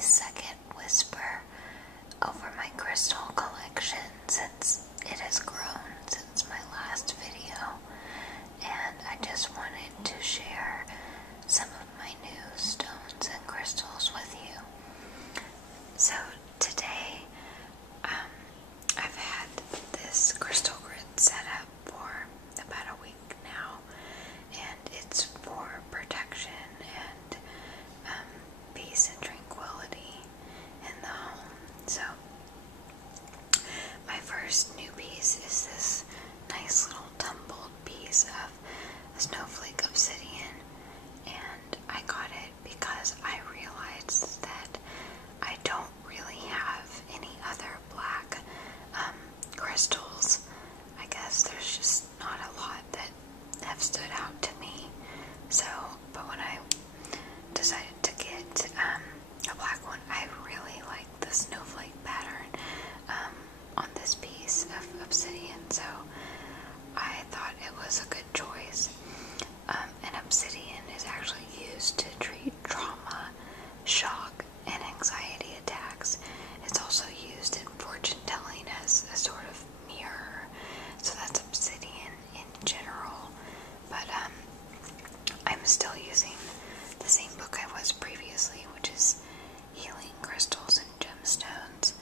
second whisper over my crystal collection since it has grown since my last video, and I just wanted to share some of my new stones and crystals with you. So today I've had this crystal grid set up for about a week now, and it's for protection and peace and tranquility in the home. So my first new piece is this nice little tumbled piece of snowflake obsidian, and I got it because I realized that I don't really have any other black crystals. I guess there's just not a lot that have stood out to me. So, but when I decided to get a black one, I really like the snowflake pattern on this piece of obsidian, so I thought it was a good choice. And obsidian is actually used to treat trauma, shock, and anxiety attacks. It's also used in fortune telling as a sort of mirror, so that's obsidian in general. But I'm still using the same book I was previously, which is Healing Crystals and Gemstones.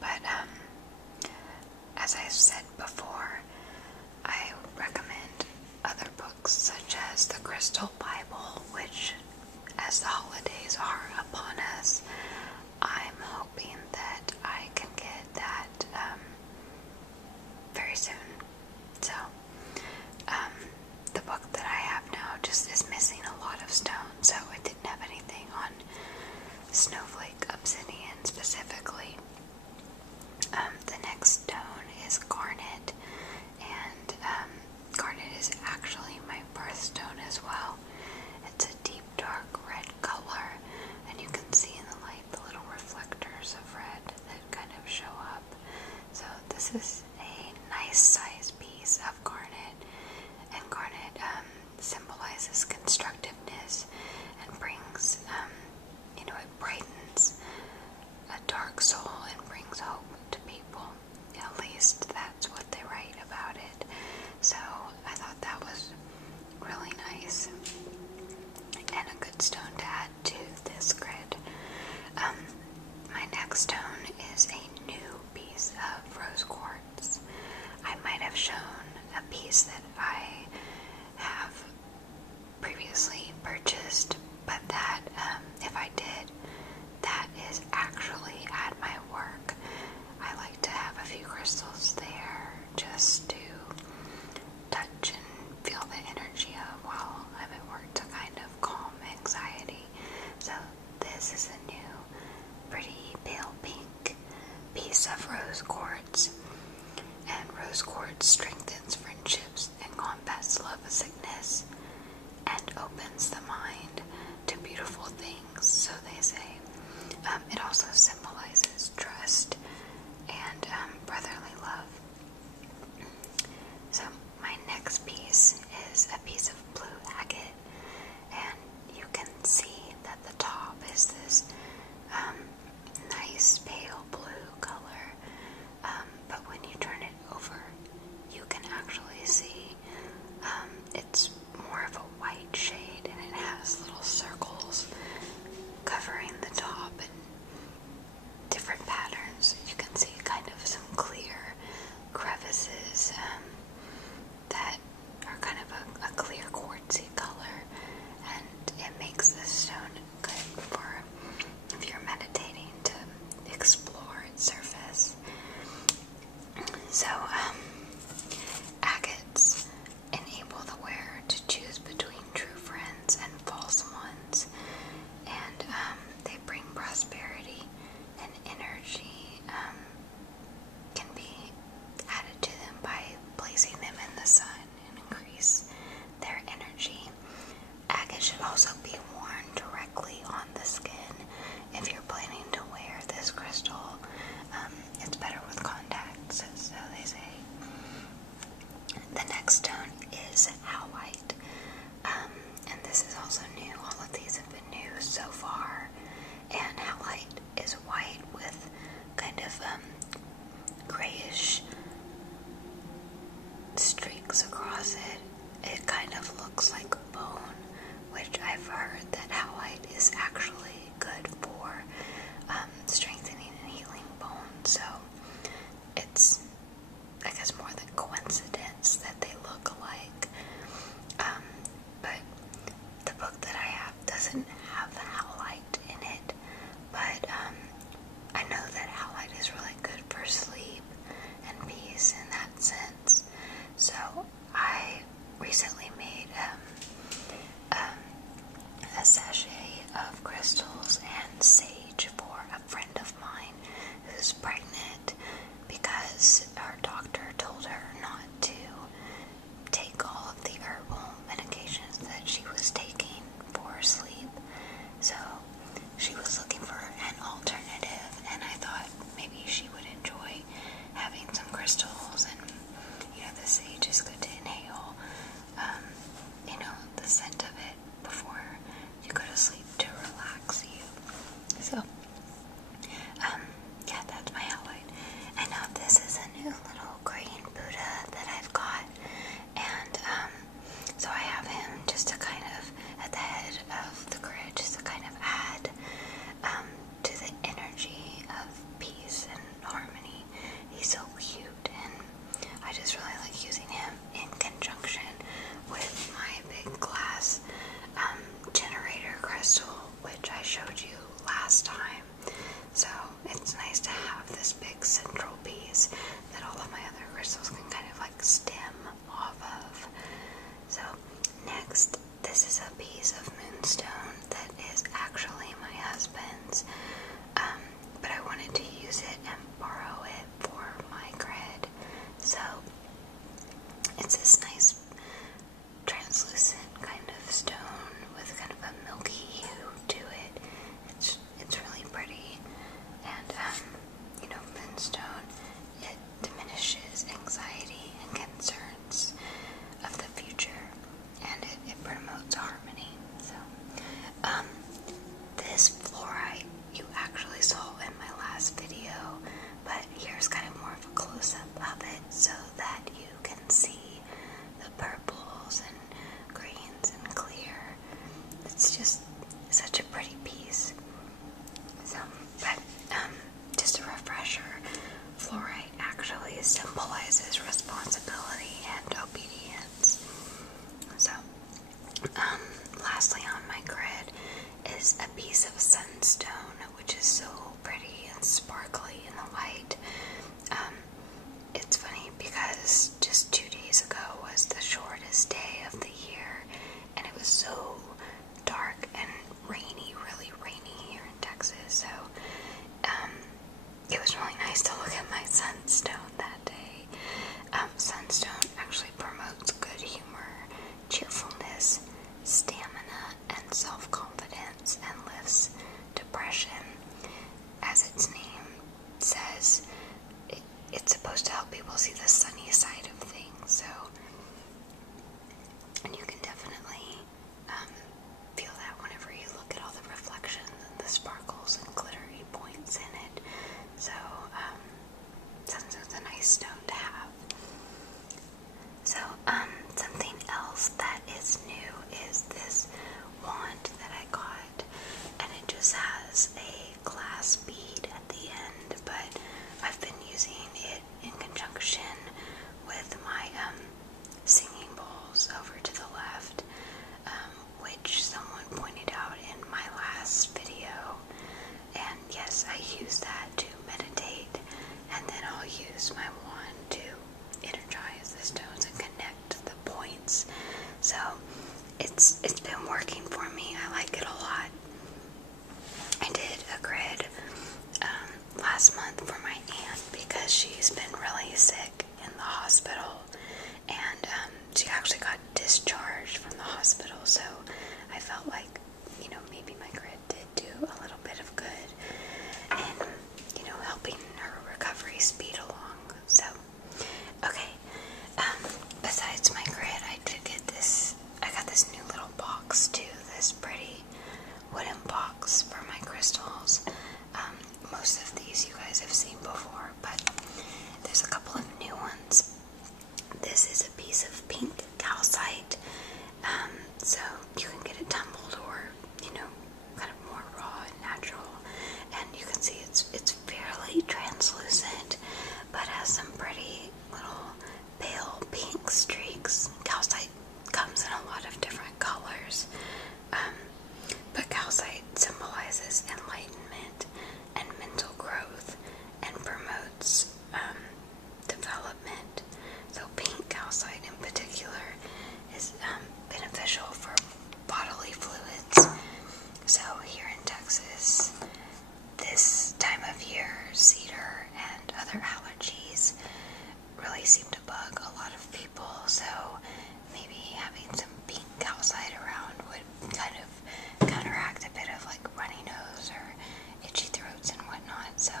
But as I've said before, I recommend other books such as the Crystal Bible, which, as the holidays are upon us, I'm hoping that I can get that very soon. So the book that I have now just is missing a lot of stones, so it didn't have anything on snowflake obsidian specifically. The next stone is garnet, and garnet is actually my birthstone as well. It's a deep dark red color, and you can see in the light the little reflectors of red that kind of show up. So this is a nice size piece of garnet, and garnet symbolizes constructiveness and brings, it brightens a dark soul and brings hope to people. At least that's what they write about it. So I thought that was really nice and a good stone to add to this grid. My next stone is a new piece of rose quartz. I might have shown a piece that I have previously purchased, but that, if I did, that is actually at my work. I like to have a few crystals there just to touch and feel the energy of while I'm at work to kind of calm anxiety. So this is a new, pretty pale pink piece of rose quartz. And rose quartz strengthens friendships and combats love sickness and opens the mind to beautiful things, so they say. It also symbolizes trust and brotherly love. So my next piece is a piece of blue agate, and you can see that the top is this nice pale blue color, but when you turn it over, you can actually see it's more of a white shade, and it has little circles covering the top and different patterns. You can see kind of some clear crevices that are kind of a clear quartzy color, and it makes this stone good for if you're meditating to explore its surface. So agates enable the wearer to choose between true friends and false ones, and they bring prosperity, and energy can be added to them by placing them in the sun and increase their energy. Agate should also be worn directly on the skin. If you're planning to wear this crystal, it's better with contacts, so they say. The next stone is howite, and this is also new. All of these have been new so far, and halite is white with kind of grayish streaks across it. It kind of looks like bone, which I've heard that halite is actually good for strengthening and healing bone. So it's, I guess, more than coincidence that they look alike. But the book that I have doesn't have halite in it, but I know that halite is really good for sleep and peace in that sense. So I recently made a sachet of crystals and sage for a friend of mine who's pregnant because her doctor told her not to take all of the herbal medications that she was taking for sleep. So she was looking for an alternative, and I thought maybe she would enjoy having some crystals, and the sage is good to inhale, the scent of it before you go to sleep to relax you. So yeah, that's my halite. And now this is a new little green Buddha that I've got, and so I have him just to kind of at the head of the grid, just to kind of add to the energy of peace and harmony. He's so cute, and I just really like using him in conjunction with my big glass generator crystal, which I showed you last time. So it's nice to have this big central piece that all of my other crystals can kind of like stem off of. So next, this is a piece of moonstone that is actually my husband's, but I wanted to use it and borrow it for my grid. So it's this nice translucent kind of stone with kind of a milky hue to it. It's really pretty, and moonstone, it diminishes anxiety and concerns of the future, and it promotes harmony. So this fluorite you actually saw in my last video, but here's kind of more of a close-up of it so that you can see the purples and greens and clear. It's just such a pretty piece. So, but just a refresher, fluorite actually symbolizes responsibility and obedience. So, lastly on my grid is a piece of sunstone, which is so pretty and sparkly in the light. It's funny because just 2 days ago was the shortest day of the year, and it was so dark and rainy, really rainy here in Texas. So it was really nice to look at my sunstone that day. Sunstone actually promotes good humor, cheerfulness, stamina, and self-confidence, and lifts depression. As its name says, it's supposed to help people see the sunny side of things. So, and you can definitely feel that whenever you look at all the reflections and the sparkles and glittery points in it. So, sunstone's a nice stone to have. So, something else that is new is this wand that I got, and it just has a glass bead at the end, but I've been using it in conjunction with my singing bowls over to the left, which someone pointed out in my last video, and yes, I use that to meditate, and then I'll use my wand to energize the stones and connect the points. So it's been working for me. I like it a lot. I did a grid last month for my aunt because she's been really sick in the hospital, and she actually got discharged from the hospital, so I felt like, maybe my grid did do a little bit of good in, helping her recovery speed along. So, okay, besides my grid, I got this new little box too, this pretty wooden box for my crystals. most of these you guys have seen before, but there's a couple of new ones. This is a piece of pink calcite, so you can get it tumbled or, kind of more raw and natural. And you can see it's fairly translucent, but has some pretty little pale pink streaks. Calcite comes in a lot of different colors, but calcite symbolizes enlightenment and mental growth and promotes development. So pink calcite in particular is beneficial for bodily fluids. So here in Texas, this time of year, cedar and other allergies really seem to bug a lot of people, so maybe having some pink calcite around would kind of counteract a bit of like runny nose or itchy throats and whatnot, so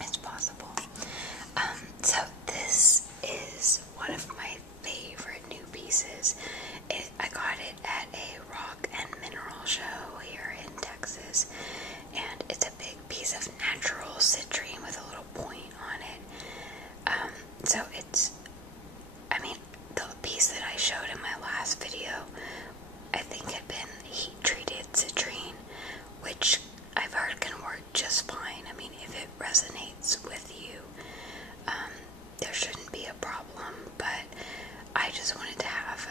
it's possible. So this is one of my favorite new pieces. I got it at a rock and mineral show here in Texas, and it's a big piece of natural citrine with a little point on it. So the piece that I showed in my last video, I think had been heat-treated citrine, which I've heard can work just fine. I mean, if it resonates with you, there shouldn't be a problem, but I just wanted to have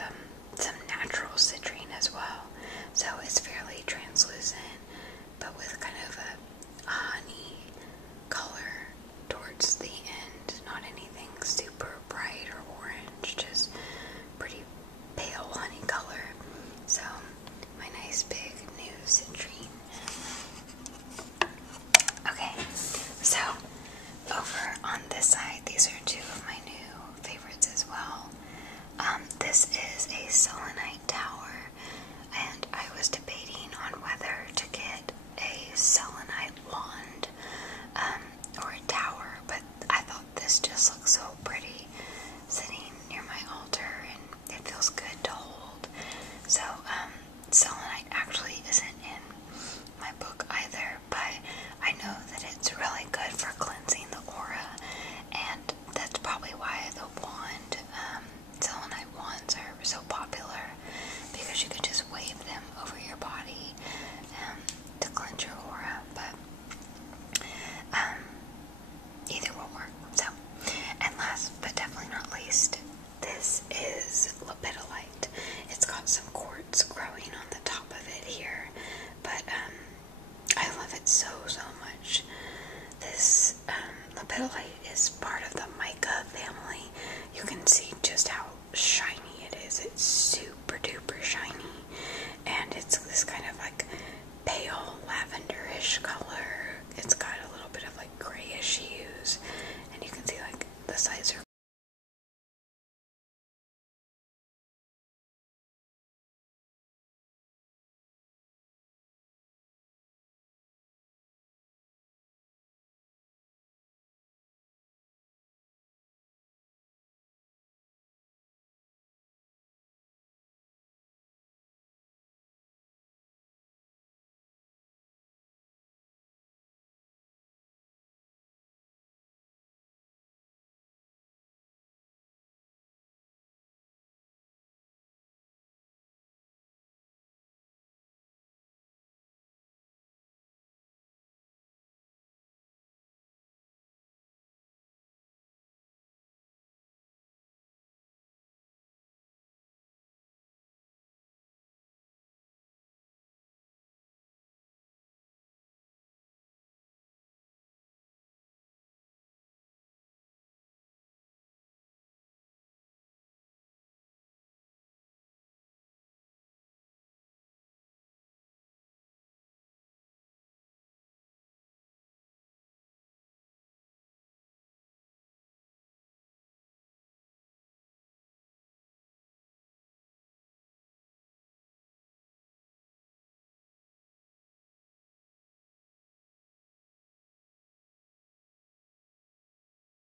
some natural citrine as well. So it's fairly translucent, but with kind of a honey color towards the end. Not anything super bright or orange, just pretty pale honey color. So my nice big new citrine. Okay, so over on this side, these are two of my new favorites as well. This is a selenite tower, and I was debating on whether to get a selenite wand or a tower, but I thought this just looks so pretty sitting near my altar, and it feels good to hold. So selenite actually isn't in my book either, but I know that it's really good for cleansing the aura, and that's probably why the wand, selenite wands are so popular, because you can just wave them over your body to cleanse your aura. But either will work. So, and last but definitely not least, this is lepidolite. It's got some quartz growing on the top of it here, but I love it so much. This lepidolite is part